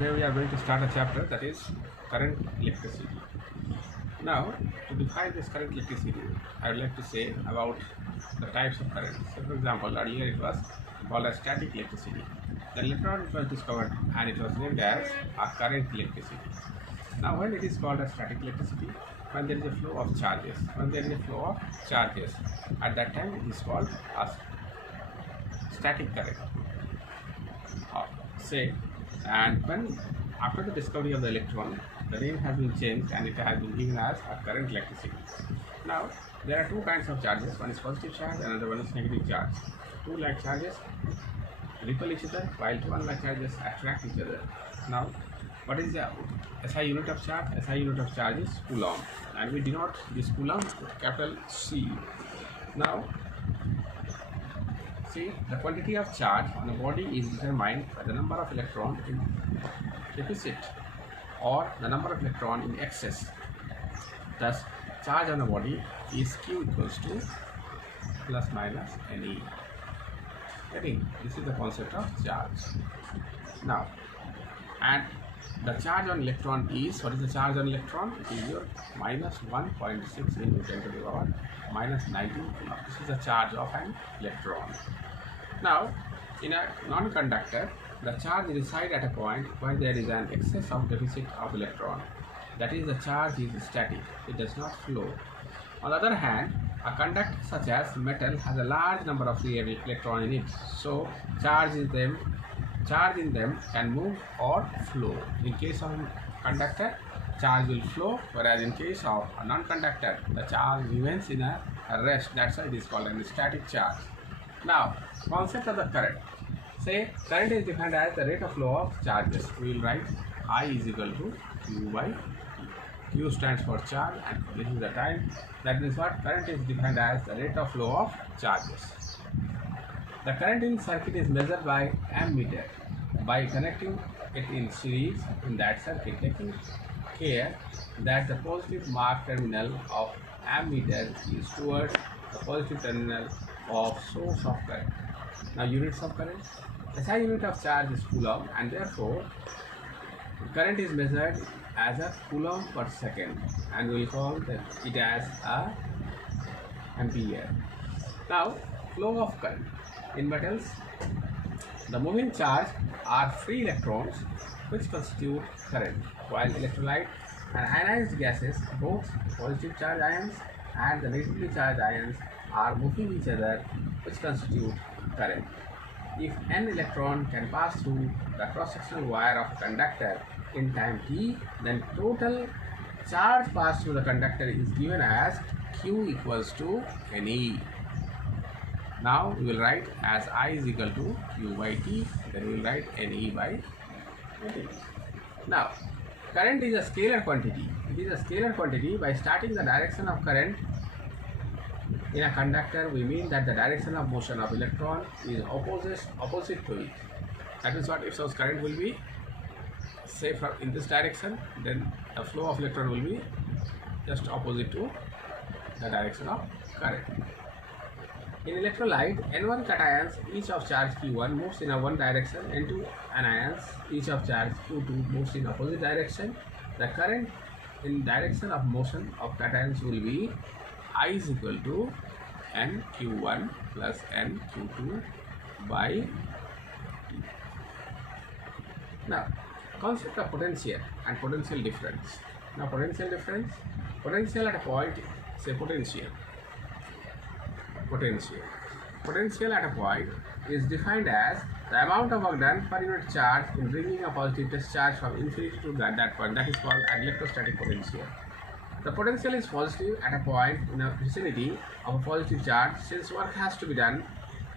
Today we are going to start a chapter that is current electricity. Now, to define this current electricity, I would like to say about the types of current. So, for example, earlier it was called as static electricity. The electron was discovered and it was named as a current electricity. Now, when it is called as static electricity, when there is a flow of charges, at that time it is called as static current. Say, and when after the discovery of the electron, the name has been changed and it has been given as a current electricity. Now, there are two kinds of charges. One is positive charge, another one is negative charge. Two like charges repel each other, while two unlike charges attract each other. Now, what is the SI unit of charge? SI unit of charge is coulomb, and we denote this coulomb with capital C. Now, see, the quantity of charge on a body is determined by the number of electrons in deficit or the number of electrons in excess. Thus, charge on a body is Q equals to plus minus Ne. Getting? This is the concept of charge. Now, and the charge on electron is, what is the charge on electron? It is your minus 1.6 into 10 to the power minus 19 coulomb. This is the charge of an electron. Now, in a non-conductor, the charge resides at a point where there is an excess of deficit of electron. That is, the charge is static, it does not flow. On the other hand, a conductor such as metal has a large number of free electrons in it, so charge in them can move or flow. In case of conductor, charge will flow, whereas in case of a non-conductor, the charge remains in a rest. That's why it is called a static charge. Now, concept of the current. Say, current is defined as the rate of flow of charges. We will write I is equal to Q by T. Q stands for charge and this is the time. That means what? Current is defined as the rate of flow of charges. The current in circuit is measured by ammeter by connecting it in series in that circuit, taking care that the positive marked terminal of ammeter is towards the positive terminal of source of current. Now, units of current. SI unit of charge is coulomb, and therefore current is measured as a coulomb per second, and we will call it as a ampere. Now, flow of current. In metals, the moving charge are free electrons which constitute current, while electrolyte and ionized gases, both positive charge ions and the negatively charged ions, are moving each other, which constitute current. If n electron can pass through the cross-sectional wire of a conductor in time t, then total charge passed through the conductor is given as Q equals to Ne. Now we will write as I is equal to Q by T, then we will write Ne by T. Now, current is a scalar quantity. It is a scalar quantity. By starting the direction of current in a conductor, we mean that the direction of motion of electron is opposite to it. That is what, if such current will be, say, from in this direction, then the flow of electron will be just opposite to the direction of current. In electrolyte, N1 cations, each of charge Q1 moves in a one direction, N2 anions, each of charge Q2 moves in opposite direction. The current in direction of motion of cations will be I is equal to NQ1 plus NQ2 by T. Now, concept of potential and potential difference. Now, potential difference, potential at a point, say potential at a point is defined as the amount of work done per unit charge in bringing a positive test charge from infinity to that point. That is called an electrostatic potential. The potential is positive at a point in a vicinity of a positive charge, since work has to be done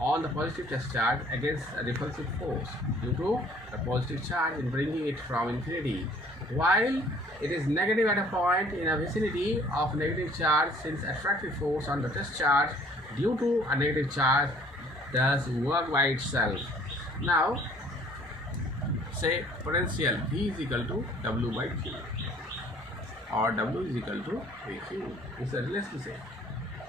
on the positive test charge against a repulsive force due to the positive charge in bringing it from infinity, while it is negative at a point in a vicinity of negative charge, since attractive force on the test charge due to a negative charge does work by itself. Now, say potential V is equal to W by Q, or W is equal to AQ. This is a relationship.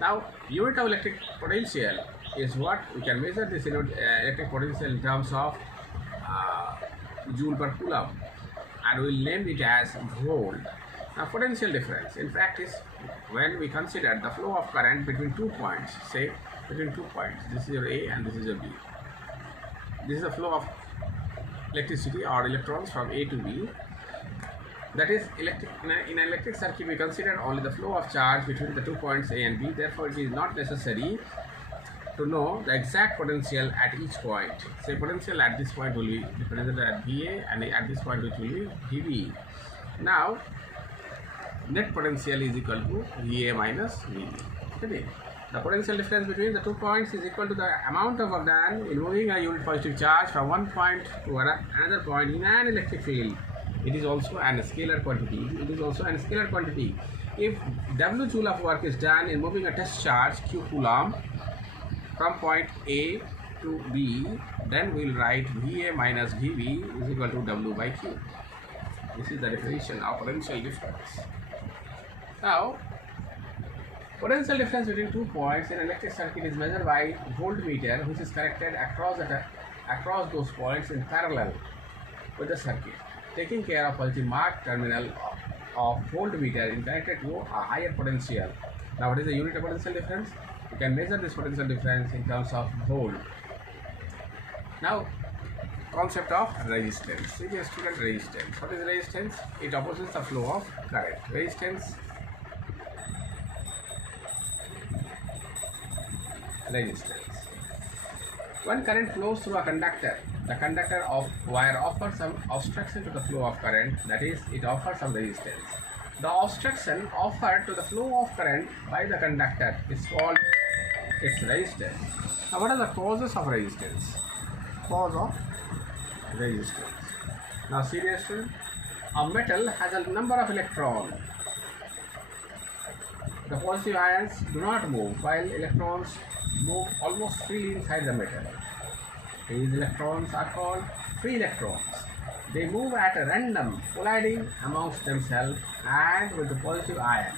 Now, unit of electric potential is what we can measure this electric potential in terms of joule per coulomb. and we'll name it as volt. Now, potential difference. In practice, when we consider the flow of current between 2 points, say between 2 points, this is your A and this is your B. This is the flow of electricity or electrons from A to B. That is, in an electric circuit, we consider only the flow of charge between the 2 points A and B. Therefore, it is not necessary to know the exact potential at each point. Say potential at this point will be the potential at VA, and at this point which will be VB. Now, net potential is equal to VA minus VB. Okay. The potential difference between the 2 points is equal to the amount of work done in moving a unit positive charge from one point to another point in an electric field. It is also an scalar quantity. If W joule of work is done in moving a test charge Q coulomb from point A to B, then we will write VA minus VB is equal to W by Q. This is the definition of potential difference. Now, potential difference between 2 points in an electric circuit is measured by voltmeter, which is connected across those points in parallel with the circuit, taking care of positive marked terminal of voltmeter is connected to a higher potential. Now, what is the unit of potential difference? You can measure this potential difference in terms of volt. Now, concept of resistance. Serious student, resistance. What is resistance? It opposes the flow of current. Resistance. When current flows through a conductor, the conductor of wire offers some obstruction to the flow of current, that is, it offers some resistance. The obstruction offered to the flow of current by the conductor is called its resistance. Now, what are the causes of resistance? Cause of resistance. Now, serious student, a metal has a number of electrons. The positive ions do not move, while electrons move almost freely inside the metal. These electrons are called free electrons. They move at a random, colliding amongst themselves and with the positive ion.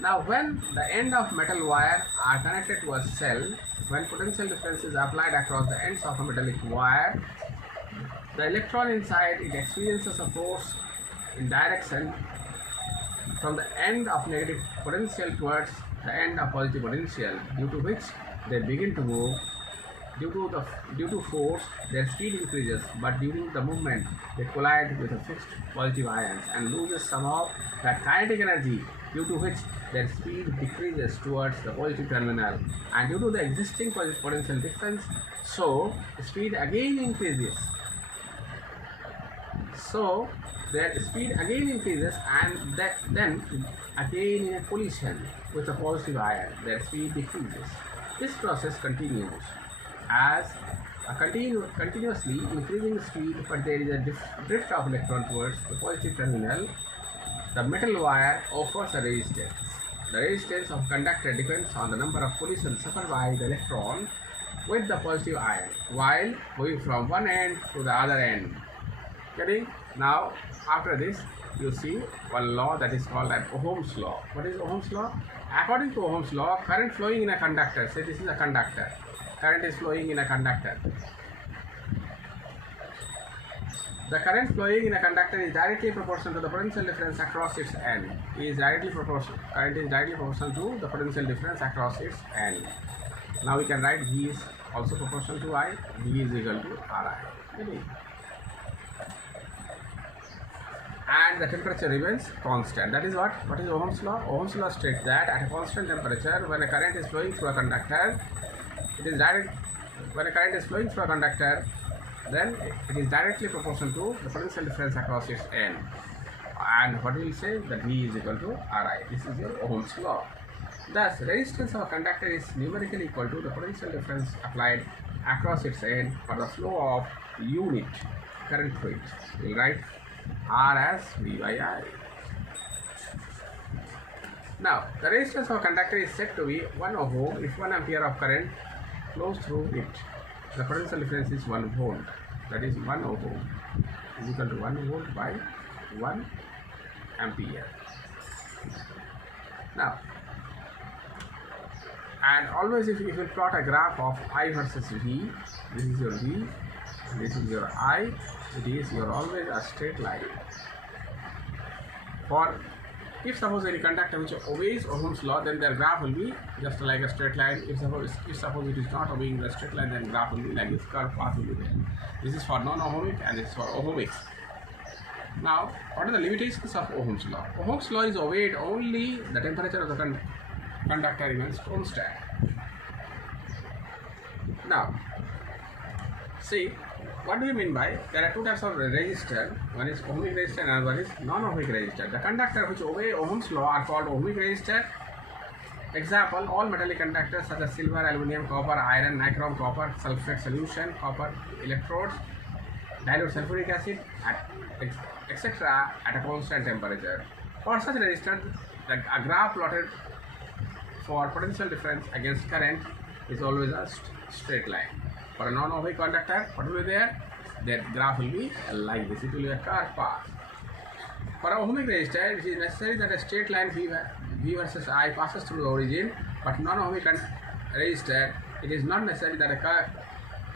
Now, when the end of metal wire are connected to a cell, when potential difference is applied across the ends of a metallic wire, the electron inside it experiences a force in direction from the end of negative potential towards the end of positive potential, due to which they begin to move. Due to force, their speed increases, but during the movement, they collide with a fixed positive ions and loses some of that kinetic energy, due to which their speed decreases towards the positive terminal. And due to the existing potential difference, so speed again increases. So their speed again increases, and then again in a collision with a positive ion, their speed decreases. This process continues as a continuously increasing speed, but there is a drift of electron towards the positive terminal. The metal wire offers a resistance. The resistance of conductor depends on the number of collisions suffered by the electron with the positive ion while moving from one end to the other end. Getting? Now, after this, you see one law that is called an Ohm's law. What is Ohm's law? According to Ohm's law, current flowing in a conductor, say this is a conductor, current is flowing in a conductor. The current flowing in a conductor is directly proportional to the potential difference across its end. Current is directly proportional to the potential difference across its end. Now we can write V is also proportional to I. V is equal to Ri. And the temperature remains constant. That is what? What is Ohm's law? Ohm's law states that at a constant temperature, when a current is flowing through a conductor, when a current is flowing through a conductor, then it is directly proportional to the potential difference across its end. And what we will say? That V is equal to Ri. This is your Ohm's law. Thus, resistance of a conductor is numerically equal to the potential difference applied across its end for the flow of unit current through it. We will write R as V by I. Now, the resistance of a conductor is said to be 1 ohm if 1 ampere of current flows through it. The potential difference is 1 volt. That is 1 ohm is equal to 1 volt by 1 ampere. Now, and always if you plot a graph of I versus V, this is your V, this is your I, it is your always a straight line. For if suppose any conductor which obeys Ohm's law, then their graph will be just like a straight line. If suppose it is not obeying the straight line, then graph will be like this, curved path will be there. This is for non-ohmic and this is for ohmic. Now, what are the limitations of Ohm's law? Ohm's law is obeyed only the temperature of the conductor remains constant. Now, see, what do you mean by there are two types of resistor? One is ohmic resistor and another one is non-ohmic resistor. The conductor which obey Ohm's law are called ohmic resistor. Example: all metallic conductors such as silver, aluminum, copper, iron, nichrome, copper, sulfate solution, copper electrodes, dilute sulfuric acid, etc. at a constant temperature. For such resistors, a graph plotted for potential difference against current is always a straight line. For a non-ohmic conductor, what will be there? Their graph will be like this. It will be a curved path. For a ohmic resistor, it is necessary that a straight line V versus I passes through the origin. But non-ohmic resistor, it is not necessary that a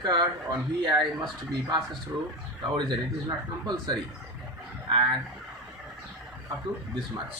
curve on Vi must be passes through the origin. It is not compulsory. And up to this much.